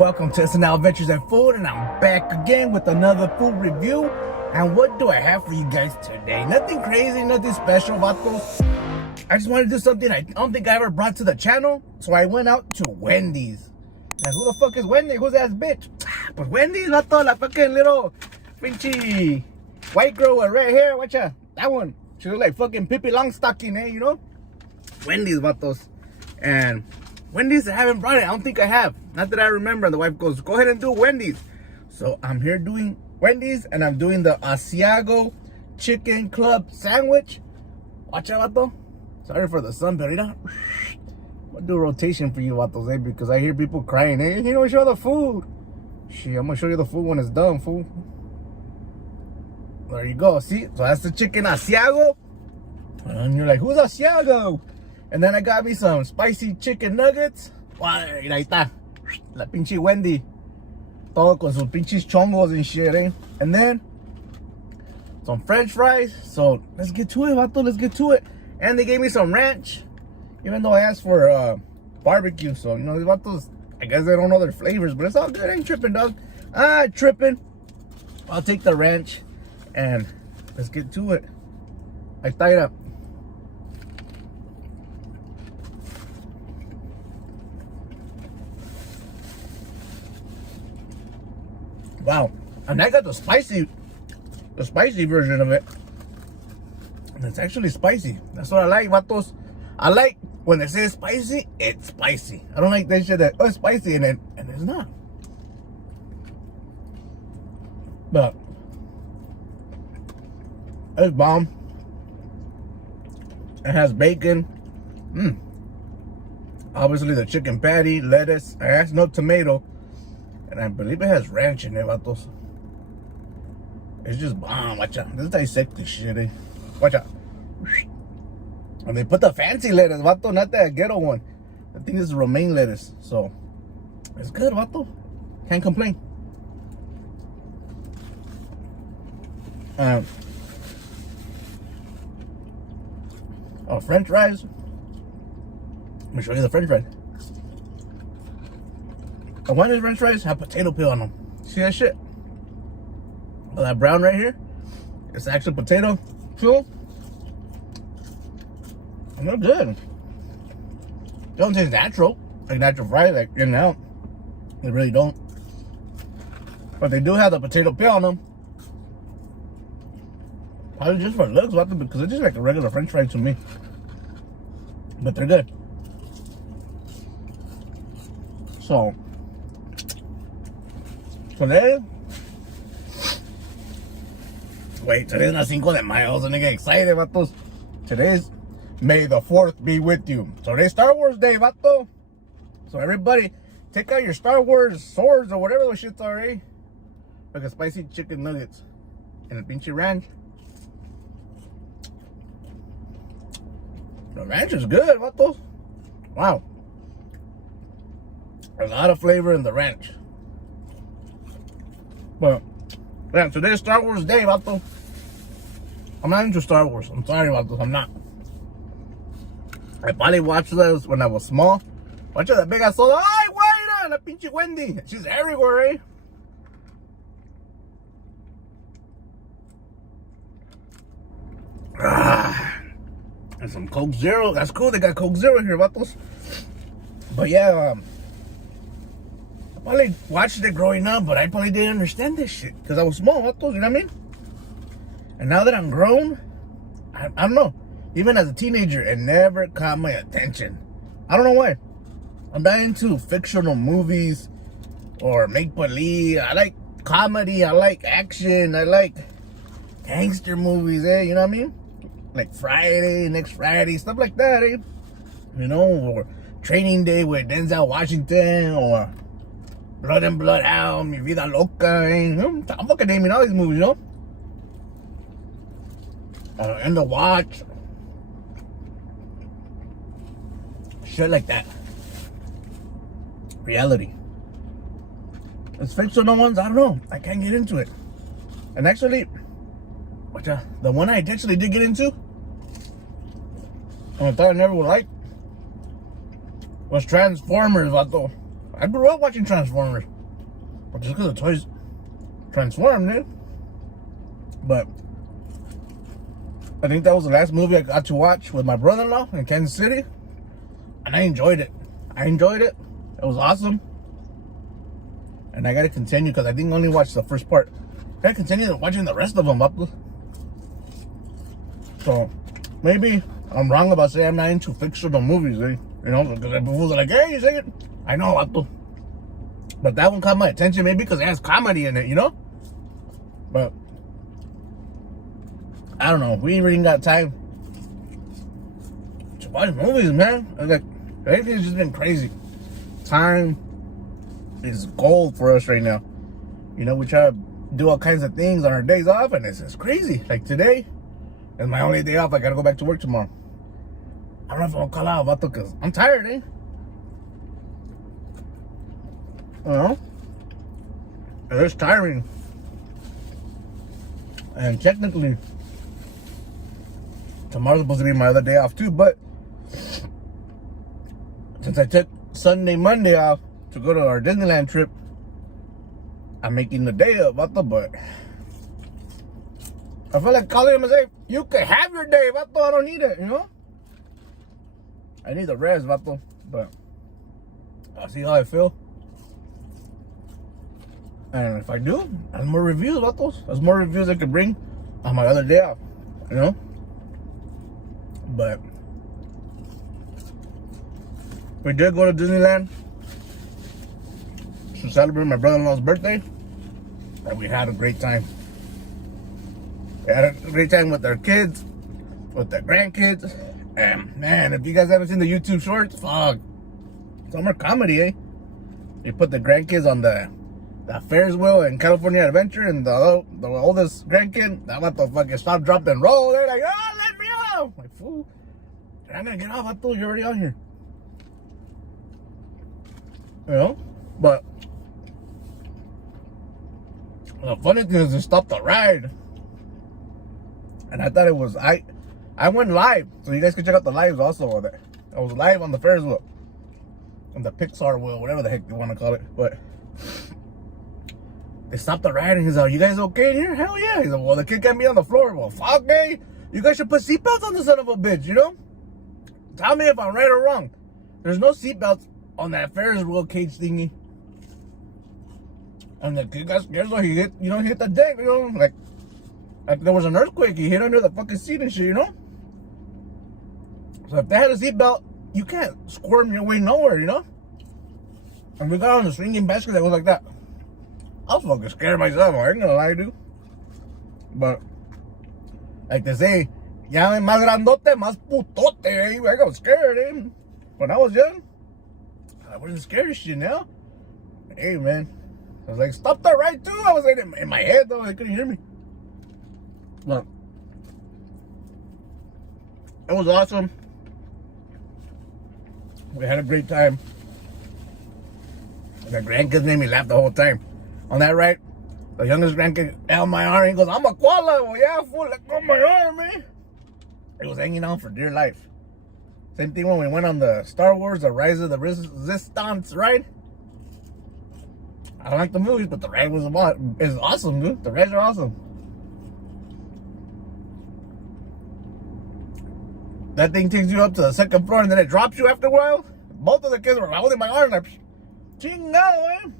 Welcome to SNL Adventures and Food, and I'm back again with another food review. And what do I have for you guys today? Nothing crazy, nothing special, vato. I just wanted to do something I don't think I ever brought to the channel, so I went out to Wendy's. Like, who the fuck is Wendy? Who's that bitch? But Wendy's, vato, la fucking little pinchy white girl with red hair. Watch out, that one. She look like fucking Pippi Longstocking, eh? You know? Wendy's, vatos. And Wendy's, I haven't brought it. I don't think I have. Not that I remember. The wife goes, go ahead and do Wendy's. So I'm here doing Wendy's, and I'm doing the Asiago Chicken Club Sandwich. Watch out, vato. Sorry for the sun, but I'm gonna do a rotation for you, vatos, eh? Because I hear people crying, eh? You know, show the food. Shit, I'm gonna show you the food when it's done, fool. There you go. See? So that's the chicken Asiago. And you're like, who's Asiago? And then I got me some spicy chicken nuggets. Ahí está. La pinche Wendy. Todo con sus pinches chongos and shit, eh? And then some french fries. So let's get to it, vato. Let's get to it. And they gave me some ranch. Even though I asked for barbecue. So, you know, these vatos, I guess they don't know their flavors. But it's all good. I ain't tripping, dog. I ain't tripping. I'll take the ranch. And let's get to it. Ahí está, mira. Wow, and I got the spicy version of it. And it's actually spicy. That's what I like, vatos. I like when they say spicy, it's spicy. I don't like that shit that, oh, it's spicy, and it's not. But it's bomb. It has bacon. Obviously the chicken patty, lettuce. It has no tomato. And I believe it has ranch in it, vatos. It's just bomb. Watch out. This dissect this shit, eh? Watch out. And they put the fancy lettuce, vato, not that ghetto one. I think this is romaine lettuce. So, it's good, vato. Can't complain. French fries. Let me show you the french fries. And one of these french fries have potato peel on them. See that shit? Well, that brown right here, it's actual potato peel. And they're good. They don't taste natural, like natural fries, like in and out. They really don't. But they do have the potato peel on them. Probably just for looks, because they're just like a regular french fry to me. But they're good. So today, today's not 5 de Mayo. I was gonna get excited, vatos. Today's May the 4th be with you. So today's Star Wars Day, vato. So everybody, take out your Star Wars swords or whatever those shits are, eh? Like a spicy chicken nuggets and a pinche ranch. The ranch is good, vatos. Wow. A lot of flavor in the ranch. But yeah, today's Star Wars Day, vato. I'm not into Star Wars. I'm sorry about this. I'm not. I probably watched those when I was small. Watch out, that big ass soda. Ay, wait, la pinche Wendy. She's everywhere, eh? And some Coke Zero. That's cool. They got Coke Zero here, vatos. But yeah, I probably watched it growing up, but I probably didn't understand this shit because I was small, vatos, you know what I mean? And now that I'm grown, I don't know. Even as a teenager, it never caught my attention. I don't know why. I'm not into fictional movies or make-believe. I like comedy. I like action. I like gangster movies, eh? You know what I mean? Like Friday, Next Friday, stuff like that, eh? You know, or Training Day with Denzel Washington, or Blood and Blood Out, Mi Vida Loca, eh? I'm fucking naming all these movies, you know? End of Watch. Shit like that. Reality. It's fictional ones, I don't know. I can't get into it. And actually, the one I actually did get into, and I thought I never would like, was Transformers, vato. I grew up watching Transformers. But just because the toys transformed, dude. But I think that was the last movie I got to watch with my brother-in-law in Kansas City. And I enjoyed it. It was awesome. And I gotta continue because I didn't only watch the first part. I gotta continue watching the rest of them up. So maybe I'm wrong about saying I'm not into fictional movies, eh? You know, because people are like, hey, you say it. I know, vato. But that one caught my attention maybe because it has comedy in it, you know? But I don't know. We ain't really got time to watch movies, man. Like, everything's just been crazy. Time is gold for us right now. You know, we try to do all kinds of things on our days off, and it's crazy. Like today is my only day off. I gotta go back to work tomorrow. I don't know if I'm gonna call out, vato, because I'm tired, eh? You know? It's tiring. And technically, tomorrow's supposed to be my other day off too, but since I took Sunday, Monday off to go to our Disneyland trip, I'm making the day up, vato, but I feel like calling him and say, you can have your day, vato, I don't need it, you know? I need the rest, vato, but I'll see how I feel. And if I do, there's more reviews, vatos. There's more reviews I could bring on my other day off, you know? But we did go to Disneyland to celebrate my brother-in-law's birthday, and we had a great time. We had a great time with our kids, with their grandkids, and man, if you guys haven't seen the YouTube shorts, fuck, summer comedy, eh? They put the grandkids on the Ferris wheel in California Adventure, and the oldest grandkid, that what the fucking stop, drop, and roll. They're like, oh, let me off. Like, fool, I'm gonna get off. I thought you're already on here. You know? But the funny thing is, they stopped the ride. And I thought it was, I went live, so you guys can check out the lives also on that. I was live on the Ferris wheel, on the Pixar wheel, whatever the heck you want to call it. But they stopped the ride, and he's like, you guys okay in here? Hell yeah. He's like, well, the kid can't be on the floor. Well, fuck me. You guys should put seatbelts on the son of a bitch, you know? Tell me if I'm right or wrong. There's no seatbelts on that Ferris wheel cage thingy. And the kid got scared, so he hit, he hit the deck, like there was an earthquake. He hit under the fucking seat and shit, you know? So if they had a seatbelt, you can't squirm your way nowhere, you know? And we got on the swinging basket that was like that. I was fucking scared myself, I ain't gonna lie, dude. But, like they say, ya más grandote, más putote, eh? I got scared, eh? When I was young, I wasn't scared of shit now. Hey, man. I was like, stop that right too. I was like, in my head, though, they couldn't hear me. Look, it was awesome. We had a great time. The grandkids made me laugh the whole time. On that ride, the youngest grandkid held my arm. He goes, I'm a koala. Well, yeah, fool, let go of my arm, man. It was hanging on for dear life. Same thing when we went on the Star Wars, the Rise of the Resistance ride. I don't like the movies, but the ride was awesome, dude. The rides are awesome. That thing takes you up to the second floor, and then it drops you after a while. Both of the kids were holding my arm like, chingado, man.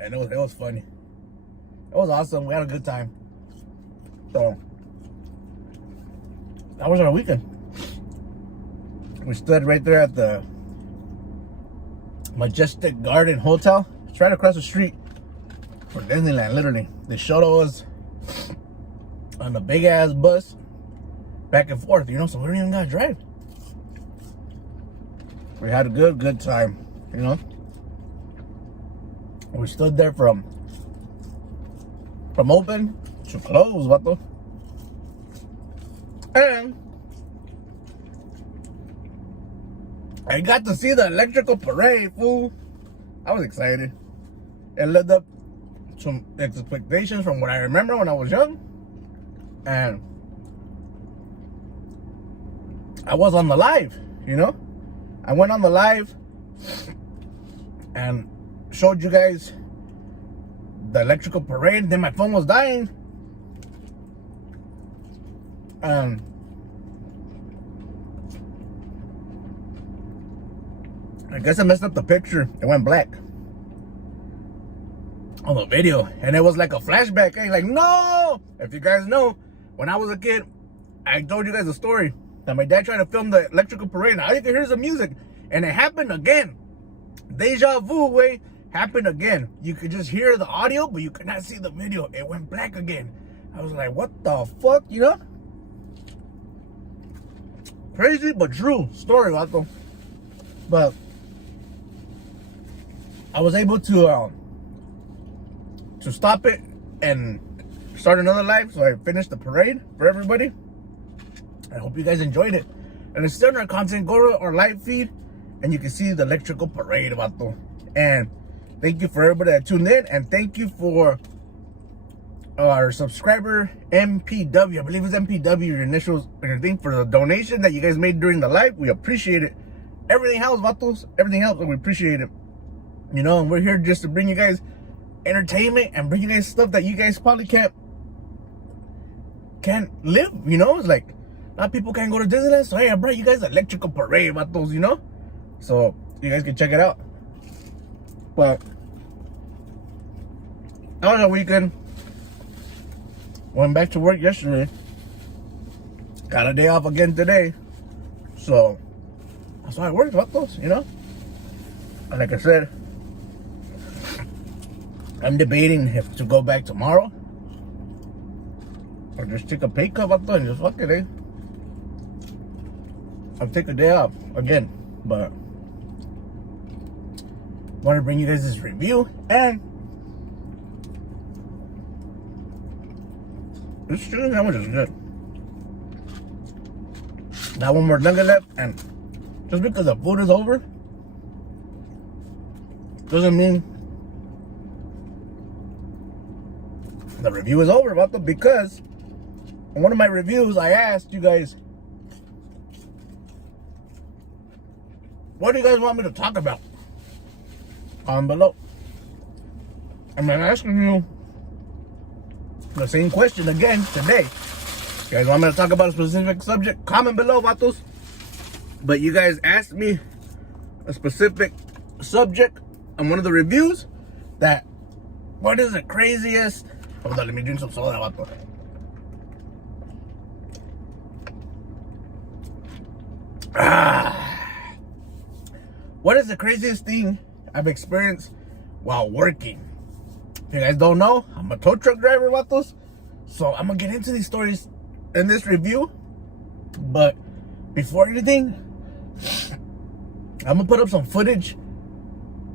And it was funny. It was awesome. We had a good time. So, that was our weekend. We stood right there at the Majestic Garden Hotel. It's right across the street from Disneyland, literally. They shuttle us on a big ass bus back and forth, so we don't even gotta drive. We had a good time, We stood there from open to close, vato. And I got to see the electrical parade, fool. I was excited. It lived up to expectations from what I remember when I was young. And I was on the live, I went on the live and showed you guys the electrical parade. Then my phone was dying. I guess I messed up the picture. It went black on the video, and it was like a flashback. Hey, like, no! If you guys know, when I was a kid, I told you guys a story that my dad tried to film the electrical parade. Now all you can hear is the music, and it happened again. Deja vu way happened again. You could just hear the audio, but you could not see the video. It went black again. I was like, what the fuck, you know? Crazy but true story, vato. But I was able to stop it and start another life. So I finished the parade for everybody. I hope you guys enjoyed it. And it's still in our content. Go to our live feed and you can see the electrical parade, vato. And thank you for everybody that tuned in. And thank you for our subscriber, MPW. I believe it's MPW, your initials, your thing, for the donation that you guys made during the live. We appreciate it. Everything helps, vatos. Everything helps, and we appreciate it. You know, and we're here just to bring you guys entertainment and bring you guys stuff that you guys probably can't live. You know, it's like a lot of people can't go to Disneyland. So hey, I brought you guys an electrical parade, vatos. You know, so you guys can check it out. But that was a weekend. Went back to work yesterday. Got a day off again today. So that's how it works, vatos, you know? And like I said, I'm debating if to go back tomorrow or just take a pay cut, vatos, and just fuck it, eh? I'll take a day off again, but want to bring you guys this review. And this chicken sandwich is good. Got one more nugget left, and just because the food is over doesn't mean the review is over, vato, because in one of my reviews I asked you guys, what do you guys want me to talk about? Comment below. And I'm asking you the same question again today. You guys want me to talk about a specific subject? Comment below, vatos. But you guys asked me a specific subject on one of the reviews that, what is the craziest? Hold on, let me drink some soda, vato. What is the craziest thing I've experienced while working? If you guys don't know, I'm a tow truck driver, vatos. So I'm gonna get into these stories in this review. But before anything, I'm gonna put up some footage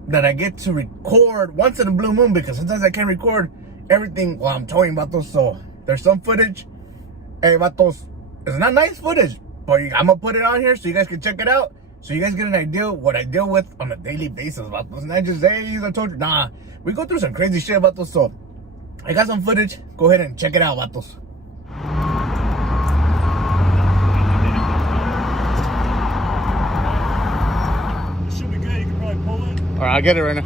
that I get to record once in a blue moon, because sometimes I can't record everything while I'm towing, vatos. So there's some footage. Hey, vatos, it's not nice footage, but I'm gonna put it on here so you guys can check it out. So you guys get an idea what I deal with on a daily basis, vatos. Not just, hey, he's a tow truck. Nah, we go through some crazy shit, vatos. So I got some footage. Go ahead and check it out, vatos. This should be good. You can probably pull it. All right, I'll get it right now.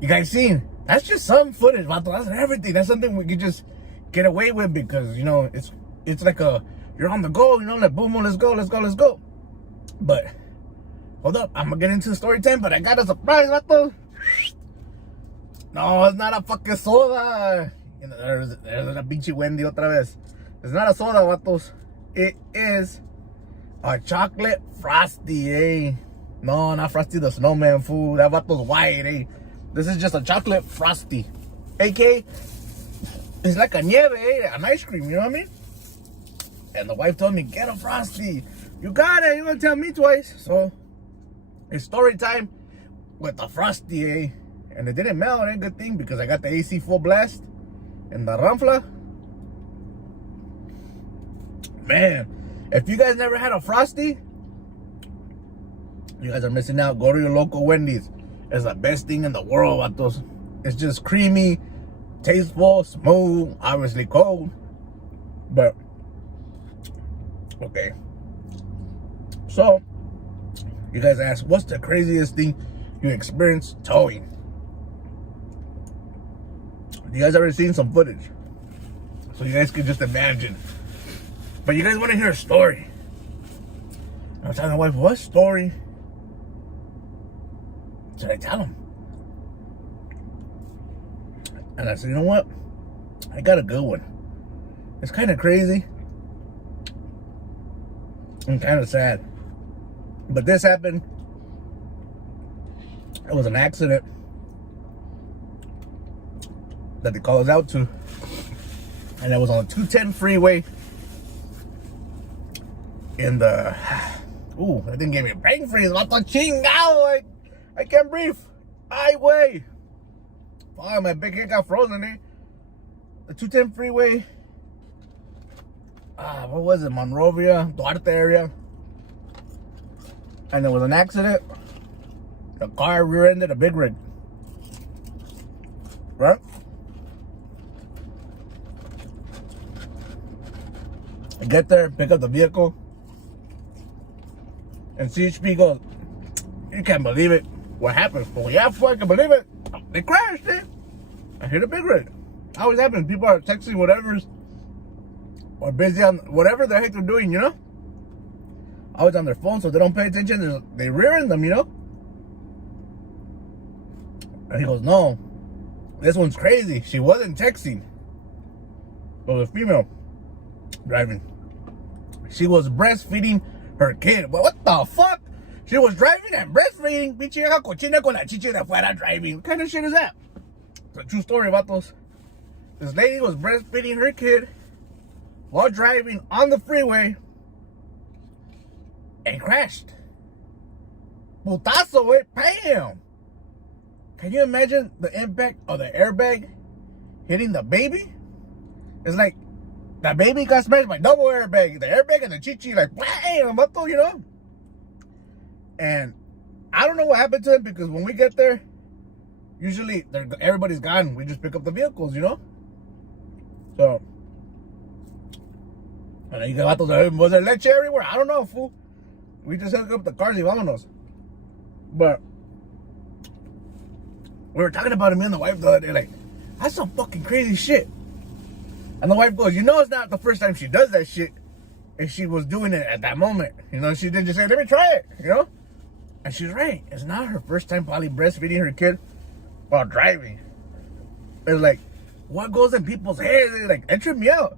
You guys seen? That's just some footage, vato. That's everything. That's something we could just get away with, because, you know, it's like you're on the go, you know, like boom, boom, let's go, let's go, let's go. But hold up, I'm gonna get into the story time, but I got a surprise, vato. No, it's not a fucking soda. You know, there's a pinche Wendy otra vez. It's not a soda, vatos. It is a chocolate frosty, eh? No, not Frosty the Snowman, fool. That vato's white, eh? This is just a chocolate frosty, aka It's like a nieve, an ice cream, you know what I mean? And the wife told me, get a Frosty. You got it. You're going to tell me twice. So, it's story time with the Frosty, eh? And it didn't melt, eh? Good thing, because I got the AC full blast. And the Ramfla. Man, if you guys never had a Frosty, you guys are missing out. Go to your local Wendy's. It's the best thing in the world, vatos. It's just creamy, tasteful, smooth, obviously cold. But, okay. So, you guys ask, what's the craziest thing you experienced towing? You guys already seen some footage, so you guys can just imagine. But you guys want to hear a story. I was telling my wife, what story should I tell him? And I said, you know what? I got a good one. It's kind of crazy and kind of sad. But this happened. It was an accident that they called us out to. And it was on the 210 freeway in the... Ooh, that thing gave me a brain freeze. I can't breathe. Highway. Oh, my big head got frozen there. The 210 freeway. What was it? Monrovia, Duarte area. And there was an accident. The car rear-ended a big rig. Right? I get there, pick up the vehicle. And CHP goes, you can't believe it. What happened? Well, yeah, I can believe it. They crashed it. I hit a big rig. Always happens. People are texting whatever's or busy on whatever the heck they're doing, you know? Always on their phone, so they don't pay attention. They rear-end them, you know? And he goes, no, this one's crazy. She wasn't texting. It was a female driving. She was breastfeeding her kid. But what the fuck? She was driving and breastfeeding. Pinche vieja cochina con la chichi de afuera driving. What kind of shit is that? It's a true story about those. This lady was breastfeeding her kid while driving on the freeway and crashed. Putazo, bam! Can you imagine the impact of the airbag hitting the baby? It's like the baby got smashed by double airbag. The airbag and the chichi, like, bam, you know? And I don't know what happened to him, because when we get there, usually everybody's gone. We just pick up the vehicles, you know? So, and you got those, was there leche everywhere? I don't know, fool. We just hooked up the cars y vámonos. But we were talking about it, me and the wife the other day, like, that's some fucking crazy shit. And the wife goes, you know, it's not the first time she does that shit. If she was doing it at that moment, you know, she didn't just say, let me try it, you know? And she's right. It's not her first time probably breastfeeding her kid while driving. It's like, what goes in people's heads? Like, it tripped me out.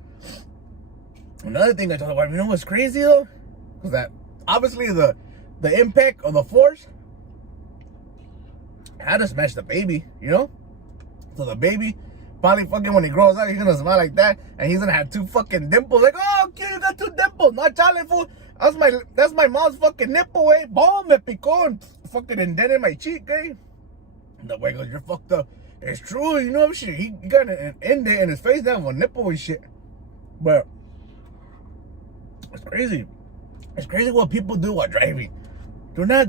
Another thing I told the wife, you know what's crazy though? Because that, obviously the impact of the force had to smash the baby, you know? So the baby, probably fucking when he grows up, he's gonna smile like that, and he's gonna have two fucking dimples. Like, oh, cute, you got two dimples. Not chale, fool. That's my mom's fucking nipple, eh? Boom, me picó, and fucking indented my cheek, eh? And the way goes, you're fucked up. It's true, you know, shit. He got an indent in his face now with a nipple and shit. But it's crazy. It's crazy what people do while driving. Do not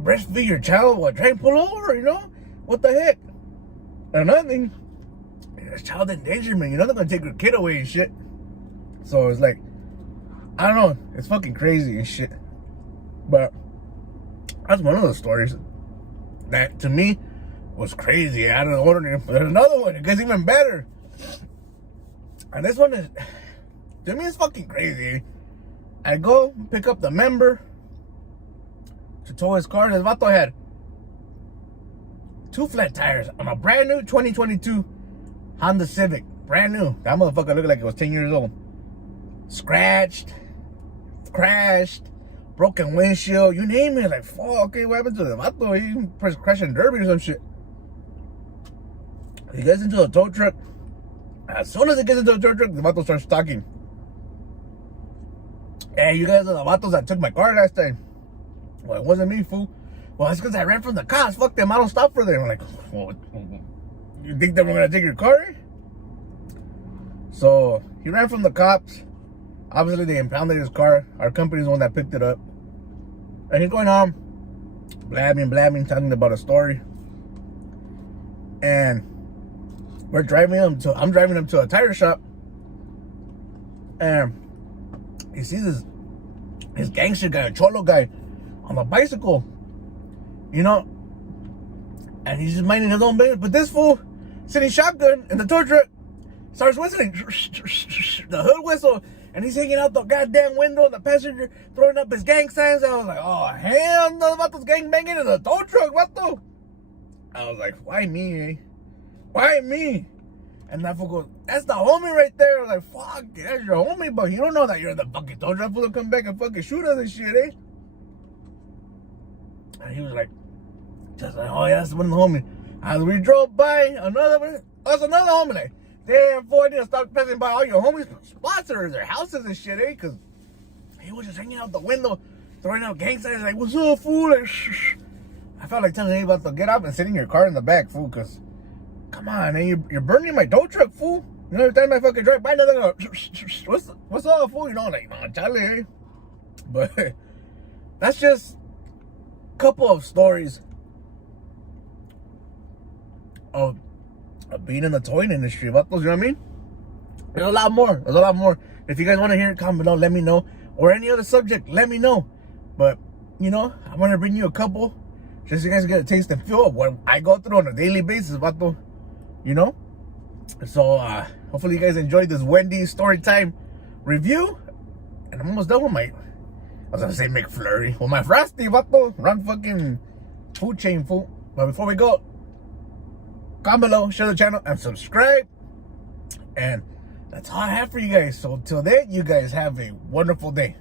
breastfeed your child while driving. Pull over, you know? What the heck? Another thing, it's child endangerment. You know they're gonna take your kid away and shit. So it's like, I don't know. It's fucking crazy and shit. But that's one of those stories that to me was crazy, out of the ordinary. But there's another one. It gets even better. And this one is, to me, it's fucking crazy. I go pick up the member to tow his car. This vato had 2 flat tires on a brand new 2022 Honda Civic. Brand new. That motherfucker looked like it was 10 years old. Scratched, crashed, broken windshield, you name it. Like, fuck, okay, what happened to the vato? He crashing derby or some shit. He gets into a tow truck. As soon as it gets into the tow truck, the vato starts talking. Hey, you guys are the vatos that took my car last time. Well, it wasn't me, fool. Well, it's because I ran from the cops. Fuck them. I don't stop for them. I'm like, well, you think that we're going to take your car? So he ran from the cops. Obviously, they impounded his car. Our company's the one that picked it up. And he's going on, blabbing, talking about a story. And I'm driving him to a tire shop. And he sees his gangster guy, a cholo guy, on a bicycle. You know? And he's just minding his own business. But this fool, sitting shotgun in the tow truck, starts whistling the hood whistle. And he's hanging out the goddamn window and the passenger throwing up his gang signs. I was like, oh, hell no, about this gang banging in the tow truck, what the? I was like, why me, eh? Why me? And that fool goes, that's the homie right there. I was like, fuck, that's your homie, but you don't know that you're the fucking tow truck fool to come back and fucking shoot us and shit, eh? And he was like, just like, oh, yeah, that's one of the homies. As we drove by, that's another homie, like, damn, boy, I need to stop passing by all your homies' spots or their houses and shit, eh? Because he was just hanging out the window, throwing out gang signs, like, what's up, fool? Like, shh. I felt like telling anybody to get up and sit in your car in the back, fool, because, come on, man, you're burning my tow truck, fool. You know, every time I fucking drive by, nothing go, what's up, fool? You know, like, nah, Charlie, eh? But that's just a couple of stories of being in the towing industry, vatos, you know what I mean? There's a lot more. If you guys want to hear it, comment below, let me know. Or any other subject, let me know. But, you know, I want to bring you a couple, just so you guys get a taste and feel of what I go through on a daily basis, vato. You know? So, hopefully you guys enjoyed this Wendy story time review. And I'm almost done with I was going to say McFlurry. With my Frosty, vato. Run fucking food chain, fool. But before we go, comment below, share the channel, and subscribe. And that's all I have for you guys. So till then, you guys have a wonderful day.